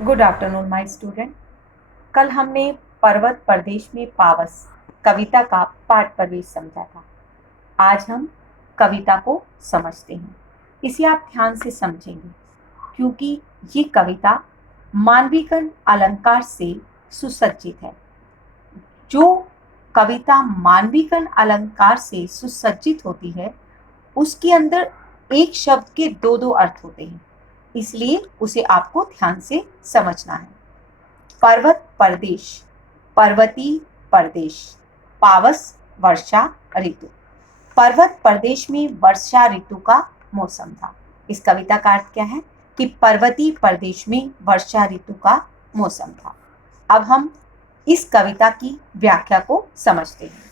Good afternoon my student. कल हमने पर्वत प्रदेश में पावस कविता का पाठ प्रवेश समझा था। आज हम कविता को समझते हैं। इसे आप ध्यान से समझेंगे क्योंकि ये कविता मानवीकरण अलंकार से सुसज्जित है। जो कविता मानवीकरण अलंकार से सुसज्जित होती है उसके अंदर एक शब्द के दो दो अर्थ होते हैं, इसलिए उसे आपको ध्यान से समझना है। पर्वत प्रदेश, पर्वतीय प्रदेश, पावस वर्षा ऋतु। पर्वत प्रदेश में वर्षा ऋतु का मौसम था। इस कविता का अर्थ क्या है कि पर्वतीय प्रदेश में वर्षा ऋतु का मौसम था। अब हम इस कविता की व्याख्या को समझते हैं।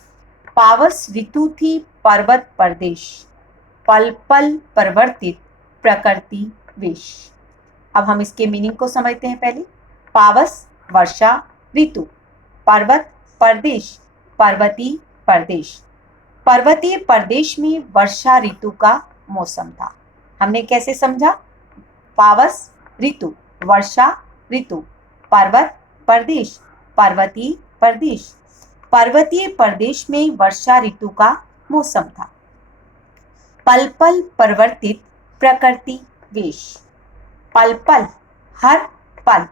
पावस ऋतु थी पर्वत प्रदेश, पल पल परिवर्तित प्रकृति वेश। अब हम इसके मीनिंग को समझते हैं। पहले पावस वर्षा ऋतु, पर्वत प्रदेश पर्वतीय प्रदेश। पर्वतीय प्रदेश में वर्षा ऋतु का मौसम था। हमने कैसे समझा? पावस ऋतु, वर्षा ऋतु, पर्वत प्रदेश पर्वतीय प्रदेश। पर्वतीय प्रदेश में वर्षा ऋतु का मौसम था। पल पल परिवर्तित प्रकृति वेश। पल पल हर पल,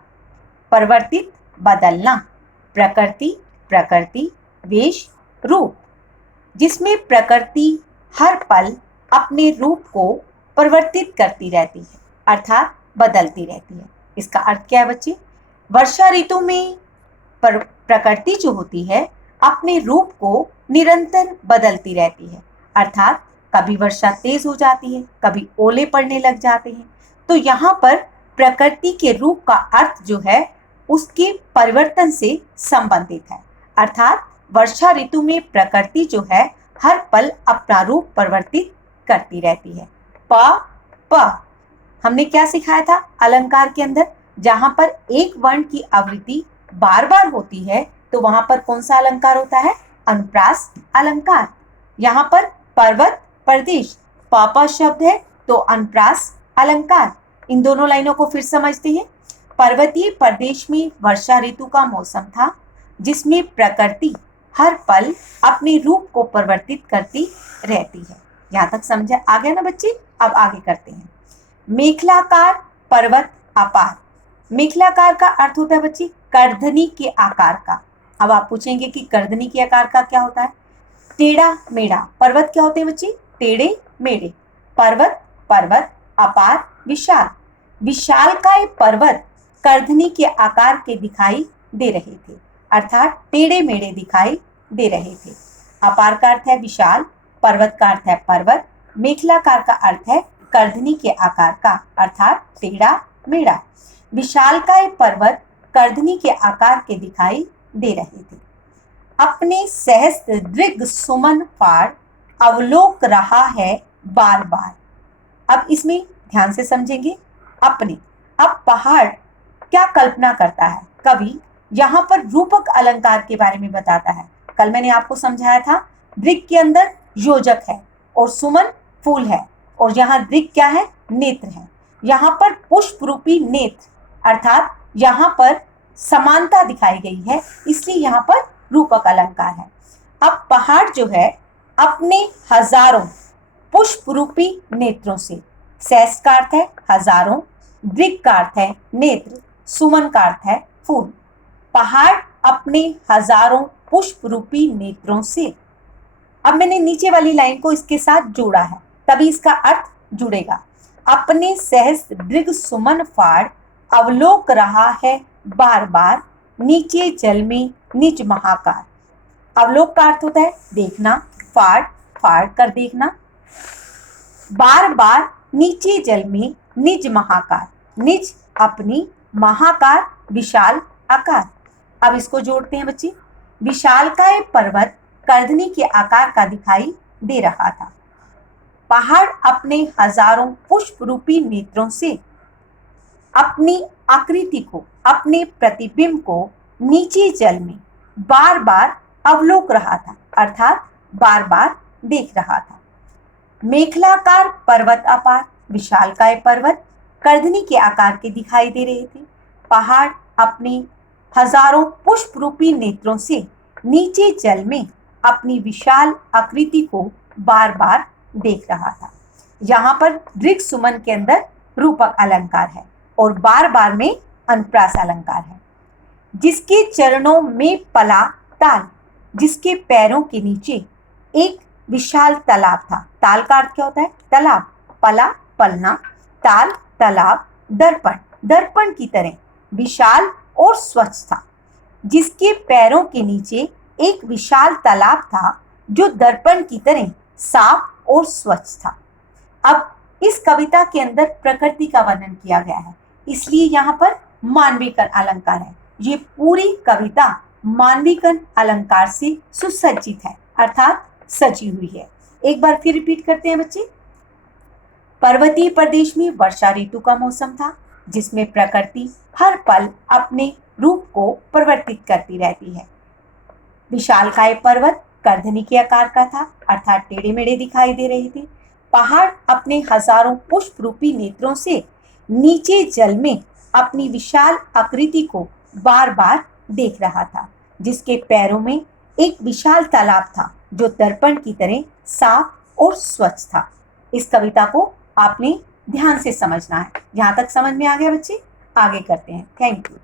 परिवर्तित बदलना, प्रकृति प्रकृति, वेश रूप, जिसमें प्रकृति हर पल अपने रूप को परिवर्तित करती रहती है, अर्थात बदलती रहती है। इसका अर्थ क्या है बच्चे? वर्षा ऋतु में प्रकृति जो होती है अपने रूप को निरंतर बदलती रहती है, अर्थात कभी वर्षा तेज हो जाती है, कभी ओले पड़ने लग जाते हैं। तो यहाँ पर प्रकृति के रूप का अर्थ जो है उसके परिवर्तन से संबंधित है, अर्थात वर्षा ऋतु में प्रकृति जो है हर पल अपना रूप परिवर्तित करती रहती है। प हमने क्या सिखाया था अलंकार के अंदर? जहां पर एक वर्ण की आवृत्ति बार बार होती है तो वहां पर कौन सा अलंकार होता है? अनुप्रास अलंकार। यहाँ पर पर्वत प्रदेश, पापा शब्द है तो अनुप्रास अलंकार। इन दोनों लाइनों को फिर समझते हैं। पर्वतीय प्रदेश में वर्षा ऋतु का मौसम था जिसमें प्रकृति हर पल अपने रूप को परिवर्तित करती रहती है। यहाँ तक समझा आ गया ना बच्चे? अब आगे करते हैं। मेखलाकार पर्वत अपार। मेखलाकार का अर्थ होता है बच्चे करधनी के आकार का। अब आप पूछेंगे कि करधनी के आकार का क्या होता है? टेढ़ा मेढ़ा। पर्वत क्या होते हैं बच्चे? टेढ़े मेढ़े। पर्वत पर्वत, अपार विशाल। विशालकाय पर्वत करधनी के आकार के दिखाई दे रहे थे, अर्थात टेढ़े मेढ़े दिखाई दे रहे थे। अपार का अर्थ है विशाल, पर्वत का अर्थ है पर्वत, मेखलाकार का अर्थ है करधनी के आकार का, अर्थात टेढ़ा मेढ़ा। विशालकाय पर्वत करधनी के आकार के दिखाई दे रहे थे। अपने सहस्त्र दृग सुमन फाड़ अवलोक रहा है बार बार। अब इसमें ध्यान से समझेंगे। अपने, अब पहाड़ क्या कल्पना करता है? कवि यहाँ पर रूपक अलंकार के बारे में बताता है। कल मैंने आपको समझाया था दृग के अंदर योजक है और सुमन फूल है, और यहाँ दृग क्या है? नेत्र है। यहाँ पर पुष्प रूपी नेत्र, अर्थात यहाँ पर समानता दिखाई गई है, इसलिए यहाँ पर रूपक अलंकार है। अब पहाड़ जो है अपने हजारों पुष्प रूपी नेत्रों से, सहस्त्र का अर्थ है हजारों, दृग का अर्थ है नेत्र, सुमन का अर्थ है फूल। पहाड़ अपने हजारों पुष्प रूपी नेत्रों से। अब मैंने नीचे वाली लाइन को इसके साथ जोड़ा है, तभी इसका अर्थ जुड़ेगा। अपने सहस्त्र दृग सुमन फाड़ अवलोक रहा है बार बार, नीचे जल में निज महाकार। अवलोक का अर्थ होता है देखना, फाड़ फाड़ कर देखना। बार बार नीचे जल में निज महाकार, निज अपनी, महाकार विशाल आकार। अब इसको जोड़ते हैं बच्चे। विशालकाय पर्वत करधनी के आकार का दिखाई दे रहा था। पहाड़ अपने हजारों पुष्प रूपी नेत्रों से अपनी आकृति को, अपने प्रतिबिंब को नीचे जल में बार बार अवलोक रहा था, अर्थात बार बार देख रहा था। मेखलाकार पर्वत अपार, विशालकाय पर्वत करधनी के आकार के दिखाई दे रहे थे। पहाड़ अपने हजारों पुष्प रूपी नेत्रों से नीचे जल में अपनी विशाल आकृति को बार बार देख रहा था। यहाँ पर दृक् सुमन के अंदर रूपक अलंकार है और बार बार में अनुप्रास अलंकार है। जिसके चरणों में पला ताल, जिसके पैरों के नीचे एक विशाल तालाब था। ताल का अर्थ क्या होता है? तालाब। पला पलना, ताल तालाब, दर्पण दर्पण की तरह विशाल और स्वच्छ था। जिसके पैरों के नीचे एक विशाल तालाब था जो दर्पण की तरह साफ और स्वच्छ था। अब इस कविता के अंदर प्रकृति का वर्णन किया गया है, इसलिए यहाँ पर मानविकरण अलंकार है। ये पूरी कविता मानविकरण अलंकार से सुसज्जित है, अर्थात सजी हुई है। एक बार फिर रिपीट करते हैं बच्चे। पर्वतीय प्रदेश में वर्षा ऋतु का मौसम था, जिसमें प्रकृति हर पल अपने रूप को परिवर्तित करती रहती है। विशालकाय पर्वत करधनी के आकार का था, अर्थात टेढ़े मेढ़े दिखाई दे रहे थे। पहाड़ अपने हजारों पुष्प रूपी नेत्रों से नीचे जल में अपनी विशाल आकृति को बार बार देख रहा था। जिसके पैरों में एक विशाल तालाब था जो दर्पण की तरह साफ और स्वच्छ था। इस कविता को आपने ध्यान से समझना है। यहाँ तक समझ में आ गया बच्चे? आगे करते हैं। Thank you.